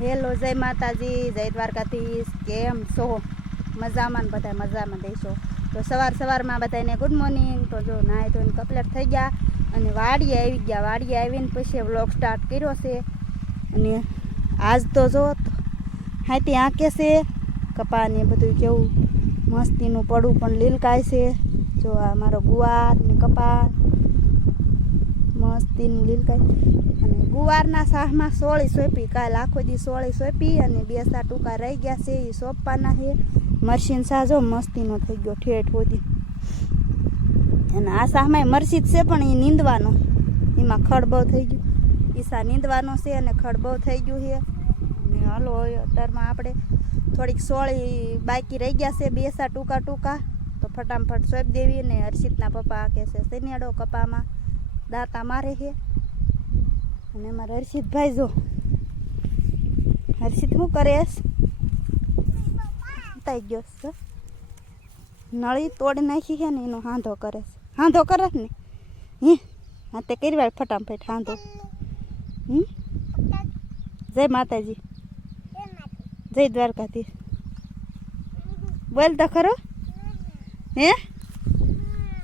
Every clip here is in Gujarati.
હેલો, જય માતાજી, જય દ્વારકાધીશ. કેમ છો? મજામાં ને બધા મજામાં દેશો. તો સવારમાં બધાને ગુડ મોર્નિંગ. તો જો નાહી ધોઈને કમ્પ્લીટ થઈ ગયા અને વાડીએ આવી ગયા. વાડીએ આવીને પછી વ્લોગ સ્ટાર્ટ કર્યો છે. અને આજ તો જો હાથી આંકે છે કપાને બધું કેવું મસ્તીનું પડું પણ લીલકાય છે. જો આ મારો ગુવાર ને કપા મસ્તીનું લીલકાય. અને ગુવારના શાકમાં સોળી સોંપી, કાલ આખો દી સોળી સોંપી અને 2 ટૂંકા રહી ગયા છે એ સોંપવાના છે. મરસીન શાક જો મસ્તીનો થઈ ગયો ઠેઠ સુધી. અને આ શાકમાં મરસી જ છે પણ એ નીંદવાનો, એમાં ખડ બહુ થઈ ગયું. એ શાક નીંદવાનો છે અને ખડ બહુ થઈ ગયું છે. અને હલો અત્યારમાં આપણે થોડીક સોળી બાકી રહી ગયા છે 2 ટૂંકા તો ફટાફટ સોંપી દેવી. ને હર્ષિતના પપ્પા કે છે શનિયાળો કપામાં દાંતા મારે છે. અને અમારા હર્ષિતભાઈ જો હર્ષિત શું કરે તાઈ ગયો છે, નળી તોડી નાખી છે ને એનો હાંધો કરે છે. હાંધો કરે ને હા તે કરી વાર ફટાફટ હાંધો. જય માતાજી, જય દ્વારકાધીશ. બોલ તો ખરો હે.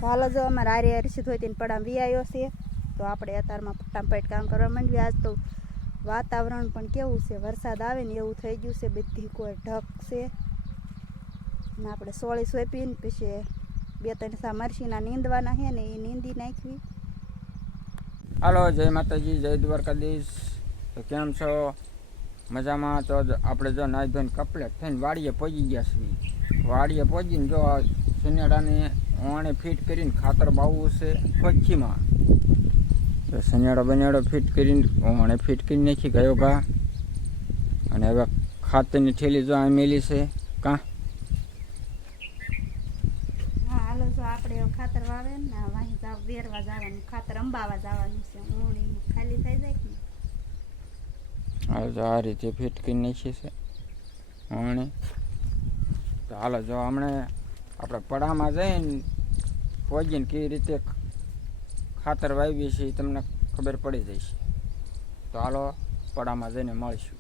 હાલો જો અમારે આરે હર્ષિત હોય તેને પડામ વી આવ્યો છે. તો આપણે અત્યારમાં ફટાફટ કામ કરવા માંડવી. આજ તો વાતાવરણ પણ કેવું છે, વરસાદ આવે ને એવું થઈ ગયું છે. બધી કોઈ ઢક છે ને આપણે સોળી સોંપીને પછી 2-3 સા મરસીના નીંદવાના છે ને એ નીંદી નાખવી. હાલો, જય માતાજી, જય દ્વારકાધીશ. તો કેમ છો? મજામાં? તો આપણે જો નાહી ધોઈને કપલેટ થઈને વાડીએ પહોંચી ગયા છીએ. વાડીએ પહોંચીને જો શનિયાળાને ઓણે ફિટ કરીને ખાતર બાવવું છે પછીમાં. તો શનિયાળો બનિયાળો ફિટ કરીને ઓણે ફિટ કરી નાખી ગયો ઘા. અને હવે ખાતરની થેલી જો આ મેલી છે કાં. હા હાલો જો આપણે ખાતર વાવે ને વાહી વેરવા જવાનું, ખાતર અંબાવા જવાનું છે. ઊણી ખાલી થઈ જાય ને હાલો જો આ રીતે ફિટ કરી નાખી છે ઓણે. તો હાલો જો હમણાં આપણે પડામાં જઈને પહોંચીને કેવી રીતે ખાતર વાવીએ છીએ તમને ખબર પડી જશે. તો હાલો પડામાં જઈને મળીશું.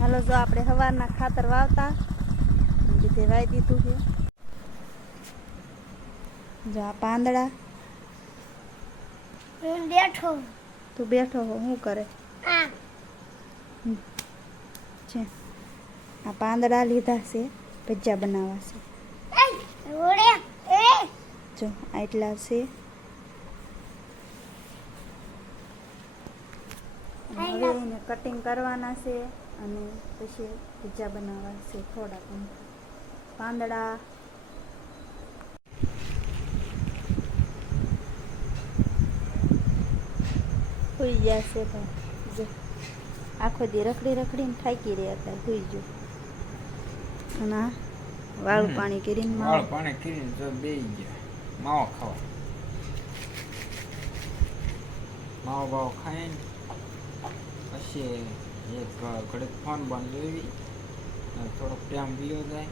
હાલો જો આપણે સવારના ખાતર વાવતા રીતે વાવી દીધું છે. જો આ પાંદડા બેઠો તું બેઠો હો શું કરે છે? આ પાંદડા લીધા છે ભજીયા બનાવવા છે. જો આટલા છે. હવે એને કટિંગ કરવાના છે અને પછી ભજીયા બનાવવા છે. થોડા પણ પાંદડા સુઈ ગયા છે. પણ જો આખો દી રખડીને થાકી રહ્યા હતા, સુઈ ગયો. અને વાળું પાણી કરીને જો બેસી ગયા માવો ખાવા. માવો બાવો ખાઈને પછી એક ઘડીક ફોન બંધ જોઈ થોડોક ટાઈમ બીયો જાય.